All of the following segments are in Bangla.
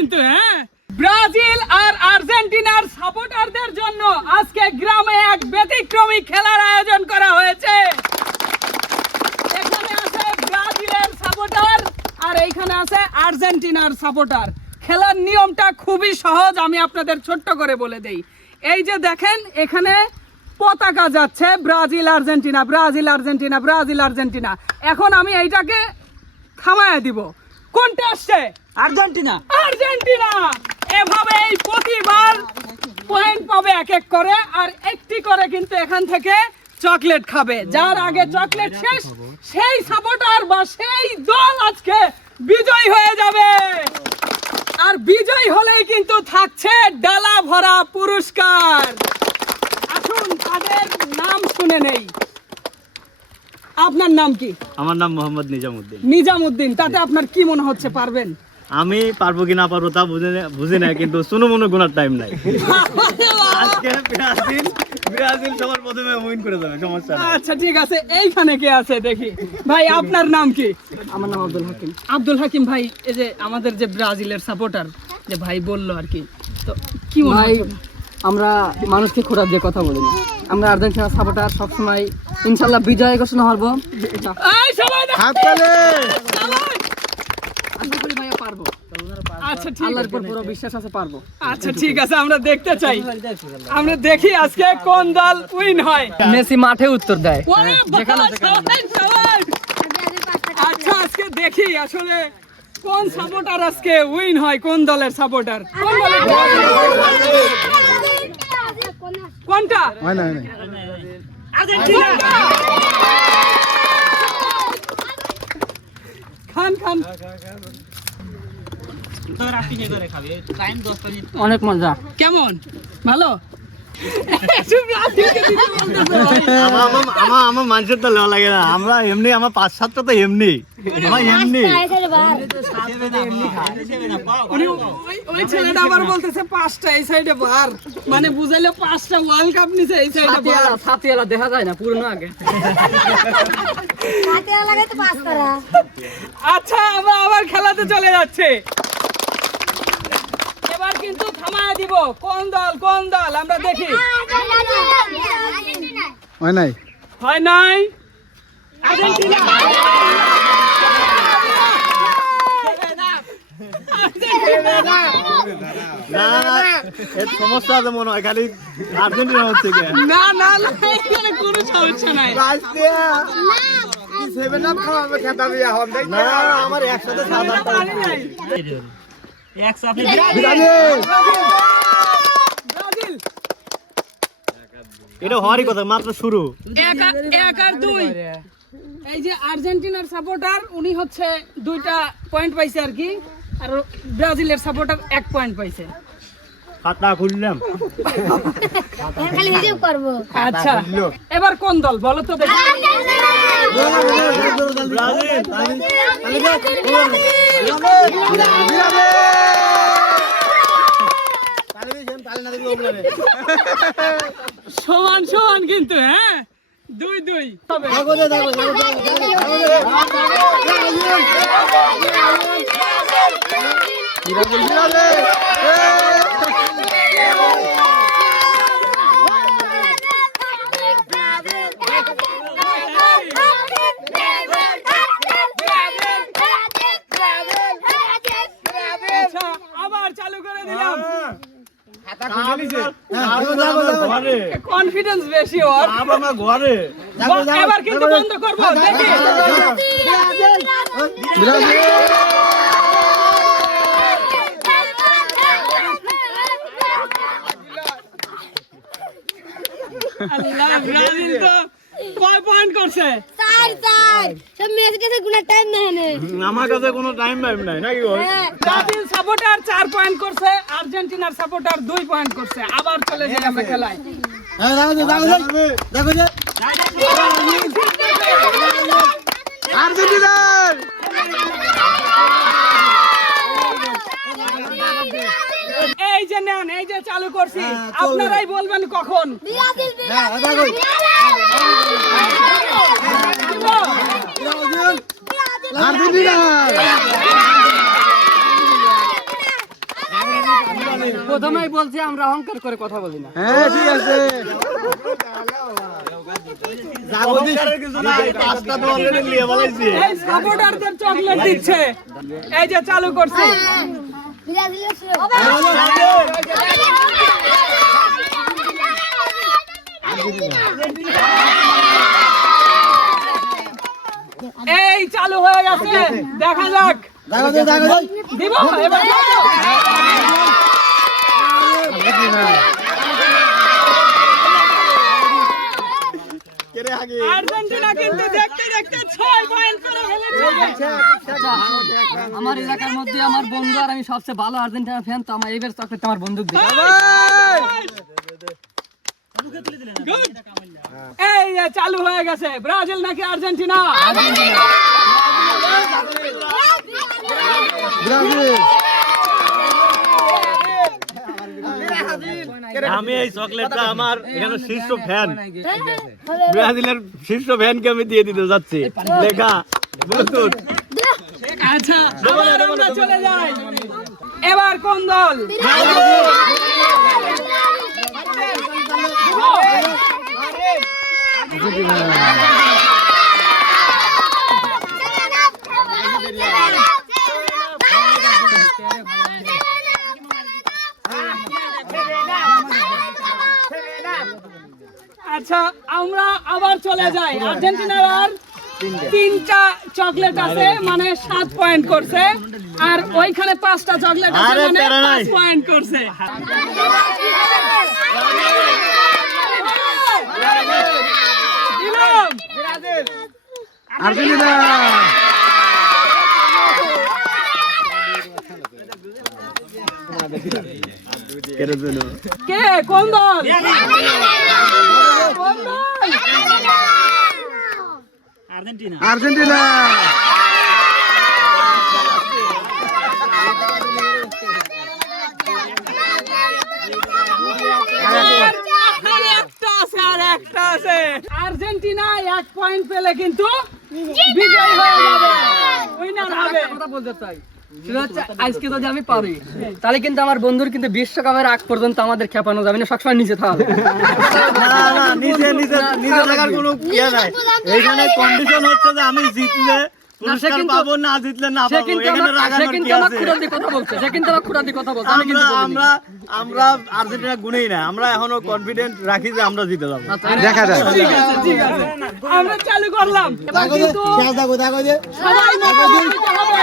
কিন্তু হ্যাঁ, ব্রাজিল আর আর্জেন্টিনার সাপোর্টারদের জন্য আজকে গ্রামে এক ব্যতিক্রমী খেলার আয়োজন করা হয়েছে। এখানে আছে ব্রাজিলের সাপোর্টার আর এইখানে আছে আর্জেন্টিনার সাপোর্টার। খেলার নিয়মটা খুবই সহজ, আমি আপনাদের ছোট্ট করে বলে দেই। এই যে দেখেন এখানে পতাকা যাচ্ছে Brazil Argentina, Brazil Argentina, Brazil Argentina. এখন আমি এইটাকে থামায় দিব। কোনটা আসছে? আর্জেন্টিনা। আর্জেন্টিনা। এভাবে এই প্রতিবার পয়েন্ট পাবে এক এক করে, আর একটি করে কিন্তু এখান থেকে চকলেট খাবে। যার আগে চকলেট শেষ সেই সাপোর্টার বা সেই দল আজকে বিজয়ী হয়ে যাবে। আর বিজয়ী হলেই কিন্তু থাকছে ডালা ভরা পুরস্কার। আসুন তাদের নাম শুনে নেই। আপনার নাম কি? আমার নাম মোহাম্মদ নিজামউদ্দিন। নিজামউদ্দিন। তাতে আপনার কি মনে হচ্ছে পারবেন? আমি পারবো কি না পারবো তা বুঝে না, কিন্তু শুনো মনে গোনার টাইম নাই। আজকে ব্রাজিল সবার প্রথমে উইন করে যাবে, সমস্যা নাই। আচ্ছা ঠিক আছে, এইখানে কে আছে দেখি। ভাই আপনার নাম কি? আমার নাম আব্দুল হাকিম। আব্দুল হাকিম ভাই, এই যে আমাদের যে ব্রাজিলের সাপোর্টার যে ভাই বললো আর কি, তো কি মনে ভাই, হয়? আমরা মানুষকে খোঁড়া দিয়ে কথা বলি না। আমরা আর্জেন্টিনা সাপোর্টার, সবসময় ইনশাল্লাহ বিজয় ঘোষণা হবো। এই সবাই হাত তালি। আশা করি ভাইয়া পারবো। আচ্ছা ঠিক আল্লাহর আছে, উপর পুরো বিশ্বাস আছে পারবো। আচ্ছা ঠিক আছে, আমরা দেখতে চাই। আমরা দেখি আজকে কোন দল উইন হয়। মেসি মাঠে উত্তর দেয়। ওরে বাবা, সবাই, সবাই। আচ্ছা আজকে দেখি আসলে কোন সাপোর্টার আজকে উইন হয়, কোন দলের সাপোর্টার, কোন দলের? কোনটা? আর্জেন্টিনা। খান খান। অনেক মজা। কেমন? ভালো? আমার মানুষের তো লেওয়া লাগে না, আমরা এমনি, আমার 5-7টা তো এমনি, আমার এমনি। ওই ছেলেটা আবার বলতেছে 5টা এই সাইডে বার, মানে বুঝাইলে 5টা ওয়ার্ল্ড কাপ নিছে এই সাইডে বার। সাথীওয়ালা দেখা যায় না পুরনো আগে। আচ্ছা আমরা আবার খেলাতে চলে যাচ্ছে। এবার কিন্তু থামায় দিব কোন দল কোন দল, আমরা দেখি। হয় নাই আর্জেন্টিনা। না এর সমস্যা আছে মনে হয়, খালি আর্জেন্টিনা হচ্ছে কি? না না না, এখানে কোনো সমস্যা নাই। না আমার একসাথে পারি নাই। ব্রাজিল এটা হওয়ারই কথা, মাত্র শুরু। 1-2। এই যে আর্জেন্টিনার সাপোর্টার উনি হচ্ছে 2টা পয়েন্ট পাইছে আর কি, আর ব্রাজিলের সাপোর্টার 1 পয়েন্ট পাইছে। খাতা খুললাম। আচ্ছা এবার কোন দল বলো তো দেখি। সমান সমান কিন্তু, হ্যাঁ 2-2 হবে। আচ্ছা, আবার চালু করে দিলাম। কনফিডেন্স বেশি ওর। এবার কিন্তু বন্ধ করবো, দেখি। আল্লাহ, ব্রাজিল তো কয় পয়েন্ট করছে? আমার কাছে কোনো টাইম নাই নাকি? ব্রাজিল সাপোর্টার 4 পয়েন্ট করছে, আর্জেন্টিনার সাপোর্টার 2 পয়েন্ট করছে। আবার চলে যাই আমরা খেলায়। এই যে নেন, এই যে চালু করছি, আপনারাই বলবেন কখন। প্রথমেই বলছি আমরা অহংকার করে কথা বলি না। হ্যাঁ ঠিক আছে অহংকারের কিছু নাই, পাঁচটা তো already নিয়ে বলাইছি। এই সাপোর্টারদের চকলেট দিচ্ছে, এই যে চালু করছে। এই চালু হয়ে গেছে, দেখা যাক দিব এবার আর্জেন্টিনা কিন্তু দেখতে দেখতে 6 পয়েন্ট করে ফেলেছে। আমার এলাকার মধ্যে আমার বন্ধু আর আমি সবচেয়ে ভালো আর্জেন্টিনা ফ্যান, তো আমার এইবার চকলেট আমার বন্ধুক দিই। এই যে চালু হয়ে গেছে, ব্রাজিল নাকি আর্জেন্টিনা? আমি এই চকলেটটা আমার এখানে শীর্ষ ফ্যান, ব্রাজিলের শীর্ষ ফ্যানকে আমি দিয়ে দিতে যাচ্ছি। লেখা ব্লুটুথ। আচ্ছা, আবার আমরা চলে যাই। এবার কোন দল? আচ্ছা, আমরা আবার চলে যাই। আর্জেন্টিনার আর 3টা চকলেট আছে, মানে 7 পয়েন্ট করছে, আর ওইখানে 5টা চকলেট আছে, আরে মানে প্যারা নাই। 5 পয়েন্ট করছে। দিলাম। আর্জেন্টিনা কে কোন দল? কোন দল? আর্জেন্টিনা একটা আছে। আর্জেন্টিনা 1 পয়েন্ট পেলে কিন্তু বিজয় হয়ে যাবে, উইনার হবে। কথা বলতে চাই, সেটা হচ্ছে আজকে যদি আমি পারি তাহলে কিন্তু আমার বন্ধুর কিন্তু বিশ্বকাপের আগ পর্যন্ত আমাদের খেপানো যাবে না, সবসময় নিচে থাকবে। না না, নিজে নিজে নিজে থাকার কোনো ইয়ে নাই। এইখানে কন্ডিশন হচ্ছে যে আমি জিতলে পুরস্কার পাবো, না জিতলে না সে পাবো। কিন্তু এখানে আমার রাগানোর কি আছে? খুঁড়া দিয়ে কথা বলছে, সে কিন্তু আমার খুঁড়া দিয়ে কথা বলছে, আমি কিন্তু বলিনি। আমরা আর্জেন্টিনা গুনেই না, আমরা এখনো কনফিডেন্ট রাখি যে আমরা জিতে যাবো। দেখা যায় ঠিক আছে, ঠিক আছে, আমরা চালু করলাম। এবার কিন্তু সবাই মতামত দিতে হবে।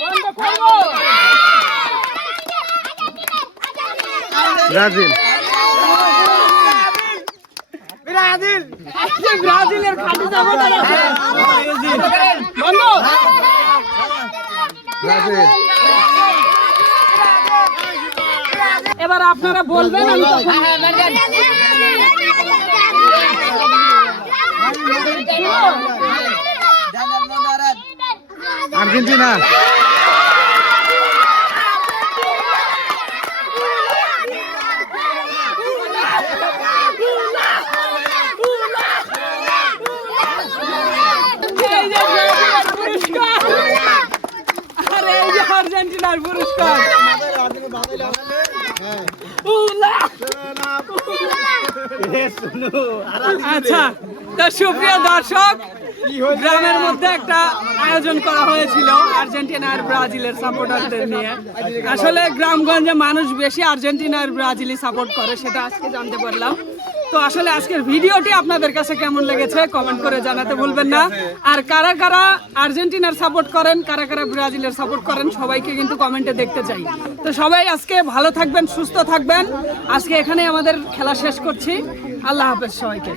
বন্ধ করবো। ব্রাজিল আজকে ব্রাজিলের খাঁটি সাপোর্টার আছে। বন্ধ। ব্রাজিল এবার আপনারা বলবেন, আমি তখন আর্জেন্টিনা এই যে ব্রাজিলের পুরস্কার, আর এই যে আর্জেন্টিনার পুরস্কার। উলা। আচ্ছা, তো সুপ্রিয় দর্শক, গ্রামের মধ্যে একটা আয়োজন করা হয়েছিল আর্জেন্টিনা আর ব্রাজিলের সাপোর্টারদের নিয়ে। আসলে গ্রামগঞ্জে মানুষ বেশি আর্জেন্টিনা আর ব্রাজিলই সাপোর্ট করে, সেটা আজকে জানতে পারলাম। তো আসলে আজকের ভিডিওটি আপনাদের কাছে কেমন লেগেছে কমেন্ট করে জানাতে ভুলবেন না। আর কারা কারা আর্জেন্টিনার সাপোর্ট করেন, কারা কারা ব্রাজিলের সাপোর্ট করেন, সবাইকে কিন্তু কমেন্টে দেখতে চাই। তো সবাই আজকে ভালো থাকবেন, সুস্থ থাকবেন। আজকে এখানে আমাদের খেলা শেষ করছি। আল্লাহ হাফেজ সবাইকে।